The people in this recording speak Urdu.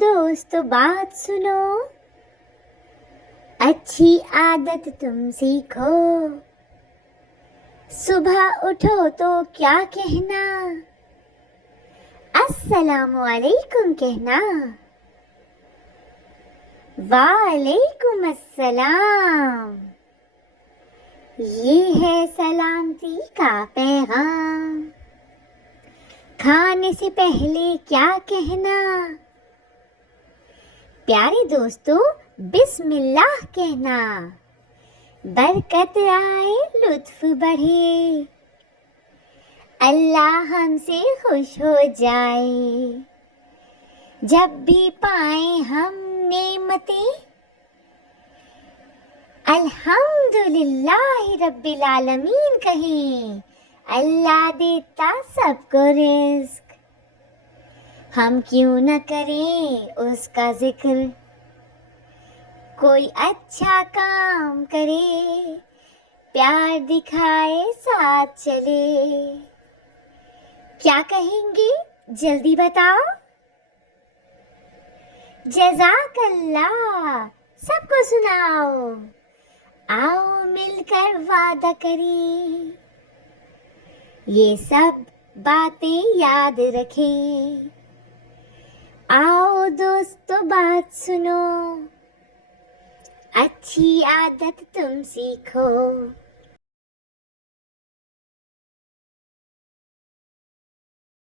دوست بات سنو، اچھی عادت تم سیکھو، صبح اٹھو تو کیا کہنا، السلام علیکم کہنا، وعلیکم السلام، یہ ہے سلامتی کا پیغام، کھانے سے پہلے کیا کہنا، پیارے دوستو بسم اللہ کہنا، برکت آئے لطف بڑھے، اللہ ہم سے خوش ہو جائے، جب بھی پائیں ہم نعمتیں، الحمدللہ رب العالمین کہیں، اللہ دیتا سب کو رزق، ہم کیوں نہ کریں اس کا ذکر، کوئی اچھا کام کرے، پیار دکھائے ساتھ چلے، کیا کہیں گے جلدی بتاؤ، جزاک اللہ، سب کو سناؤ، آؤ مل کر وعدہ کریں، یہ سب باتیں یاد رکھیں، آؤ دوستو بات سنو، اچھی عادت تم سیکھو،